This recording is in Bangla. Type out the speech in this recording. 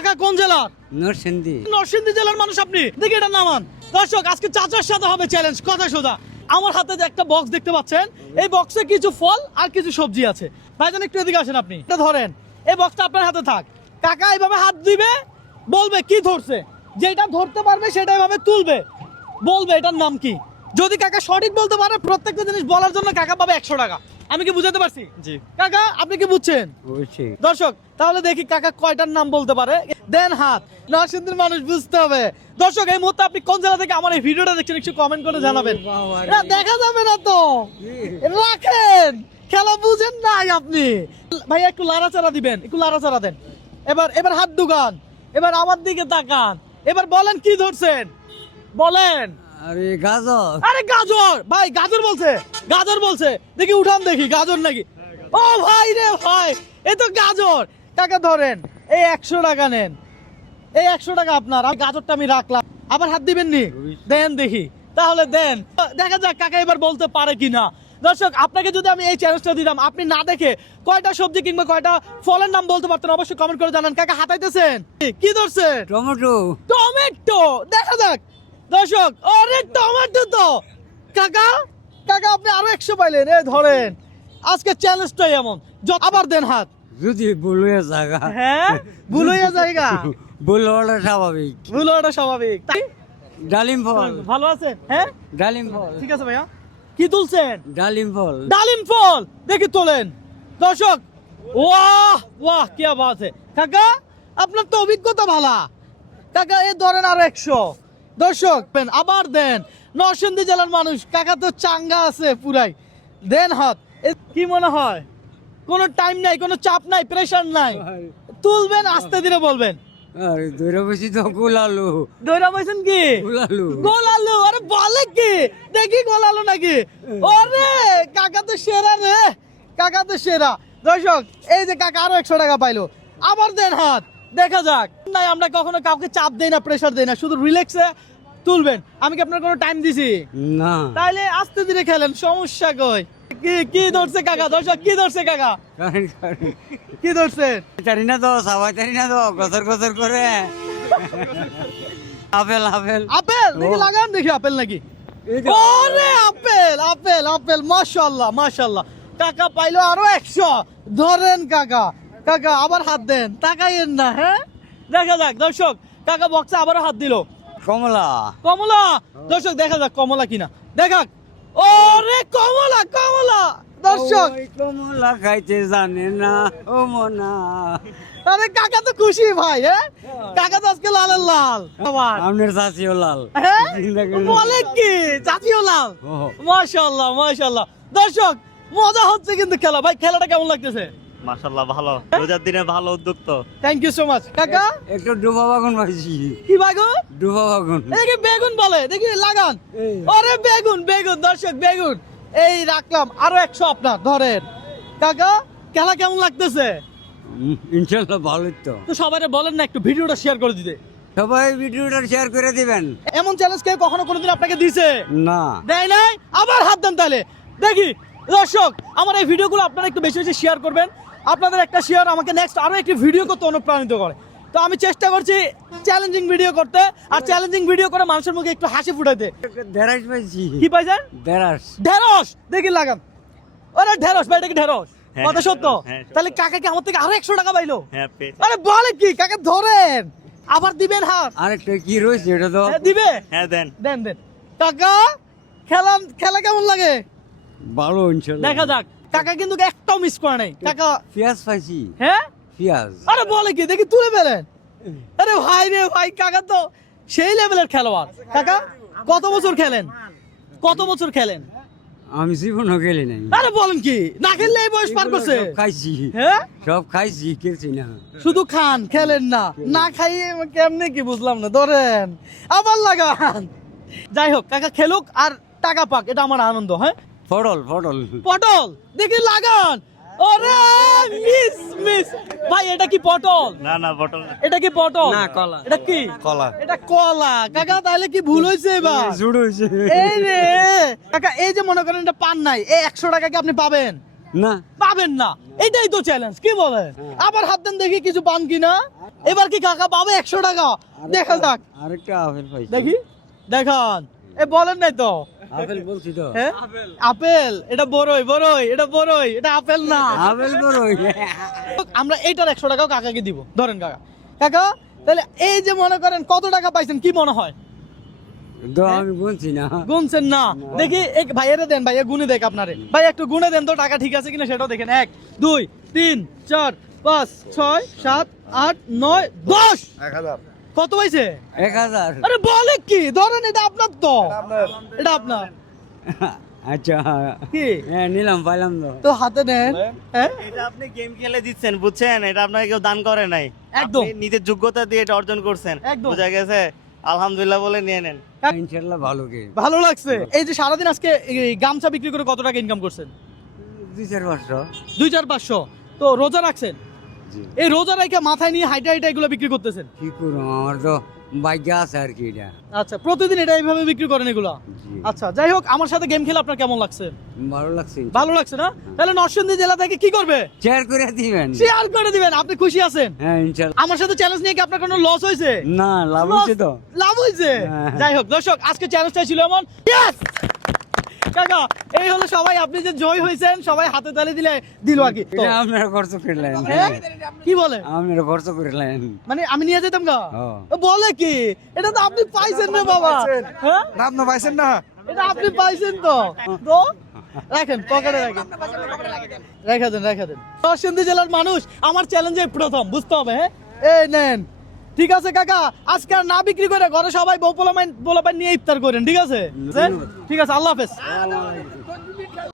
কাকা কোন জেলার? নরসিংদী। নরসিংদী জেলার মানুষ আপনি? দেখি এটা নামান। দর্শক আজকে চাচার সাথে হবে চ্যালেঞ্জ, কথা সোজা। আমার হাতে যে একটা বক্স দেখতে পাচ্ছেন, এই বক্সে কিছু ফল আর কিছু সবজি আছে। ভাইজান একটু এদিকে আসেন, আপনি এটা ধরেন, এই বক্সটা আপনার হাতে থাক। কাকা এইভাবে হাত দিবে, বলবে কি ধরছে, যেটা ধরতে পারবে সেটা এভাবে তুলবে, বলবে এটার নাম কি। যদি কাকা সঠিক বলতে পারে, প্রত্যেকটা জিনিস বলার জন্য কাকা পাবে 100 টাকা। আমি কি বুঝাতে পারছি? জি। কাকা আপনি কি বুঝছেন? অবশ্যই। দর্শক তাহলে দেখি কাকা কয়টার নাম বলতে পারে। দেন হাত। নরসিংদীর মানুষ বুঝতে হবে। দর্শক এই মুহূর্তে আপনি কোন জেলা থেকে আমার এই ভিডিওটা দেখছেন একটু কমেন্ট করে জানাবেন। এটা দেখা যাবে না তো, রাখেন, খেলা বুঝেন নাই আপনি। ভাই একটু লাড়াচাড়া দিবেন, একটু লাড়াচাড়া দেন। এবার হাত দুগান, এবার আমার দিকে তাকান, এবার বলেন কি ধরছেন, বলেন। আরে গাজর। আরে গাজর, ভাই গাজর বলছে, গাজর বলছে। দেখি উঠান, দেখি গাজর নাকি। ও ভাই রে ভাই, এ তো গাজর। কাকা ধরেন, এই 100 টাকা নেন, এই 100 টাকা আপনার। আর গাজরটা আমি রাখলাম। আবার হাত দিবেন নি? দেন দেখি, তাহলে দেন, দেখা যাক কাকা এবার বলতে পারে কিনা। দর্শক আপনাকে যদি আমি এই চ্যালেঞ্জটা দিতাম, আপনি না দেখে কয়টা সবজি কিংবা কয়টা ফলের নাম বলতে পারতেন, অবশ্যই কমেন্ট করে জানান। কাকা হাতাইতেছেন কি ধরছেন? টমেটো। টমেটো, দেখা যাক। দর্শক আরে টমেটো তো। কাকা কাকা আপনি আরো 100 পাইলেন। এ ধরেন, আজকে চ্যালেঞ্জটাই এমন। আবার দেন হাত। যদি বলুয়ে জায়গা। হ্যাঁ ভুল হয়ে জায়গা, বলওয়াটা স্বাভাবিক। ভুল হওয়াটা স্বাভাবিক। তাই ডালিম ফল। ভালো আছেন? হ্যাঁ ডালিম ফল। ঠিক আছে ভাইয়া। কি তুলছেন? ডালিম ফল। ডালিম ফল, দেখি তোলেন। দর্শক ওয়াহ ওয়াহ কি বাত है। কাকা আপনার তো অভিজ্ঞতা ভালো। কাকা এ ধরেন আর 100। দর্শক আবার দেন। নরসিংদী জেলার মানুষ, কাকা তো চাঙ্গা আছে পুরাই। দেন হাত। কি মনে হয়? কোনো টাইম নাই, কোনো চাপ নাই, প্রেশার নাই, তুলবেন আস্তে ধীরে বলবেন। আরে দইরা বেশি তো গোলালু। দইরা বলছেন কি? গোলালু। গোলালু, আরে বলে কি, দেখি গোলালু নাকি। ওরে কাকা তো সেরা রে, কাকা তো সেরা। দর্শক এই যে কাকা আরো 100 টাকা পাইলো। আবার দেন হাত, দেখা যাক। নাই আমরা কখনো কাউকে চাপ দেই না, প্রেসার দেই না, শুধু রিল্যাক্সে তুলবেন। আমি কি আপনার কোনো টাইম দিছি? না। তাইলে আস্তে ধীরে খেলেন, সমস্যা কই। কি কি ধরছে কাকা? দর্শক কি ধরছে কাকা? কি ধরছে? জানি না তো, সবাই জানি না তো, গসর গসর করে। Apple apple. আপেল দেখি, লাগান দেখি আপেল নাকি। ওরে আপেল আপেল আপেল, মাশাআল্লাহ মাশাআল্লাহ। কাকা পাইলো আরো 100। ধরেন কাকা, কাকা আবার হাত দেন, তাকাইয়েন না। হ্যাঁ দেখা যাক। দর্শক কাকা বক্সে আবারও হাত দিল। কমলা। কমলা, দর্শক দেখা যাক কমলা কিনা, দেখাক। ওরে কমলা কমলা। দর্শক ওই কমলা খাইতে জানে না ও মনা। আরে কাকা তো খুশি ভাই। হ্যাঁ কাকা তো আজকে লালের লাল। আবার আপনার চাচিও লাল। হ্যাঁ বলে কি, চাচিও লাল। ও। মাশাআল্লাহ মাশাআল্লাহ। দর্শক মজা হচ্ছে কিন্তু খেলা। ভাই খেলাটা কেমন লাগতেছে? মাশাআল্লাহ ভালো, রোজার দিনে ভালো উদ্যোগ তো। থ্যাংক ইউ সো মাচ কাকা। একটু ডুবা বাগুন পাইছি। কি বাগুন? ডুবা বাগুন। দেখি বেগুন বলে, দেখি লাগান। এই। আরে বেগুন বেগুন, দর্শক বেগুন। এই রাখলাম আরো 100 আপনার। ধরেন কাকা, খেলা কেমন লাগতেছে? ইনশাল্লাহ ভালোই তো। তো সবাই বলেন না একটু ভিডিওটা শেয়ার করে দিতে। সবাই ভিডিওটা শেয়ার করে দিবেন। এমন চ্যালেঞ্জ কেউ কখনো কোনোদিন আপনাকে দিছে? না। দেয় নাই? আবার হাত দেন তাহলে দেখি। দর্শক আমার এই ভিডিওগুলো আপনারা একটু বেশি বেশি শেয়ার করবেন। আপনাদের একটা শেয়ার আমাকে নেক্সট আরো একটি ভিডিও করতে অনুপ্রাণিত করে। তো আমি চেষ্টা করছি চ্যালেঞ্জিং ভিডিও করতে, আর চ্যালেঞ্জিং ভিডিও করে মানুষের মুখে একটু হাসি ফুটাইতে। ঢেঁড়স পাইছি। কি পাইছেন? ঢেঁড়স। ঢেঁড়স, দেখি লাগান। ওরে ঢেঁড়স ভাই, এটা কি ঢেঁড়স? হ্যাঁ, কথা সত্য? হ্যাঁ, সত্য। তাহলে কাকাকে আমার থেকে আরো 100 টাকা পাইলো। হ্যাঁ পেয়েছি। আরে বলে কি, কাকা ধরেন, আবার দিবেন হাত। আরেকটা কি রয়েছে এটা তো? হ্যাঁ, দিবে। হ্যাঁ দেন। দেন দেন কাকা। খেলা কেমন লাগে ভালো ইনশাল্লাহ। দেখা যাক। কাকা কিন্তু একটাও মিস করে নাই কাকা। পেঁয়াজ পাইছি। হ্যাঁ পেঁয়াজ। আরে বলে কি, দেখি তুলে ফেলেন। আরে ভাই রে ভাই, কাকা তো সেই লেভেলের খেলোয়াড়। কাকা কত বছর খেলেন, কত বছর খেলেন? আমি জীবনও খেলি নাই। আরে বলেন কি, না খেললে এই বয়স পার করছে? সব খাইছি। হ্যাঁ সব খাইছি, খেলছি না। শুধু খান, খেলেন না। না খাইয়ে কেমনে কি বুঝলাম না। ধরেন আবার লাগান। যাই হোক কাকা খেলুক আর টাকা পাক, এটা আমার আনন্দ। হ্যাঁ পটল পটল। পটল, দেখি লাগান। ওরে মিস মিস ভাই, এটা কি পটল? না না বটল না। এটা কি পটল? না, কলা। এটা কি? কলা। এটা কলা। কাকা তাহলে কি ভুল হয়েছে এবার? জুড় হয়েছে। এই রে কাকা, এই যে মনে করেন এটা পান নাই, এই 100 টাকা কি আপনি পাবেন? না পাবেন না, এটাই তো চ্যালেঞ্জ, কি বলেন? আবার হাত দেন দেখি কিছু পান কিনা। এবার কি কাকা পাবে 100 টাকা? দেখা যাক, আরেকটা আপেল পাইছি। দেখি দেখান। এ বলেন নাই তো আপেল বলছি তো। হ্যাঁ আপেল, এটা বড়ই, বড়ই, এটা বড়ই, এটা আপেল না। আপেল বড়ই। আমরা এইটার 100 টাকাও কাকাকে দিব। ধরেন কাকা, কাকা তাহলে এই যে মনে করেন কত টাকা পাইছেন কি মনে হয়? তো আমি বলছি না। গুনছেন না? দেখি এক ভাইয়েরে দেন, ভাইয়া গুনে দেখ আপনারে। ভাই একটু গুনে দেন তো টাকা ঠিক আছে কিনা সেটাও দেখেন। 1 2 3 4 5 6 7 8 9 10। 1000 কত পাইছে? 1000। আরে বলে কি, ধরেন এটা আপনার তো, এটা আপনার। আচ্ছা কি হ্যাঁ নিলাম, পাইলাম তো। তো হাতে নেন। হ্যাঁ এটা আপনি গেম খেলে দিচ্ছেন, বুঝছেন? এটা আপনাকে কেউ দান করে নাই, একদম। আপনি নিজের যোগ্যতা দিয়ে এটা অর্জন করছেন, একদম। বুঝা গেছে? আলহামদুলিল্লাহ বলে নিয়ে নেন। ইনশাআল্লাহ ভালো গে। ভালো লাগছে। এই যে সারাদিন আজকে এই গামছা বিক্রি করে কত টাকা ইনকাম করছেন? 2-4-500। 2-4-500। তো রোজা রাখছেন, জি। এই রোজা রাখা মাথায় নিয়ে হাইটা হাইটা এগুলো বিক্রি করতেছেন? কি করবো, আমার তো বাইকে আছে আর কি এটা। আচ্ছা, প্রতিদিন এটা এইভাবে বিক্রি করেন এগুলা? জি। আচ্ছা, যাই হোক, আমার সাথে গেম খেলে আপনার কেমন লাগছে? ভালো লাগছে। ভালো লাগছে না? তাহলে নরসিংদী জেলা থেকে কি করবে? শেয়ার করে দিবেন। শেয়ার করে দিবেন। আপনি খুশি আছেন? হ্যাঁ ইনশাআল্লাহ। আমার সাথে চ্যালেঞ্জ নিয়ে কি আপনার কোনো লস হয়েছে? না, লাভ হচ্ছে তো। লাভ হয়েছে। হ্যাঁ। যাই হোক দর্শক, আজকে চ্যালেঞ্জটা ছিল এমন। Yes! কাকা, এই হলো সবাই, আপনি যে জয় হয়েছেন সবাই হাতে তালি দিলে দিল আর কি। তো, এটা আপনারা খরচ করলেন। হ্যাঁ? কি বলে? আপনারা খরচ করলেন। মানে আমি নিয়ে যেতাম গা? হ্যাঁ। ও বলে কি, এটা তো আপনি পাইছেন না বাবা। হ্যাঁ, না আপনি পাইছেন না? এটা আপনি পাইছেন তো। তো রাখেন, পকেটে রাখেন, রেখে দেন, রেখে দেন। নরসিংদী জেলার মানুষ আমার চ্যালেঞ্জে প্রথম, বুঝতে হবে। হ্যাঁ, এই নেন। ঠিক আছে কাকা, আজকে আর না বিক্রি করে ঘরে সবাই বউ পোলাপাইন নিয়ে ইফতার করেন, ঠিক আছে? ঠিক আছে, আল্লাহ হাফেজ।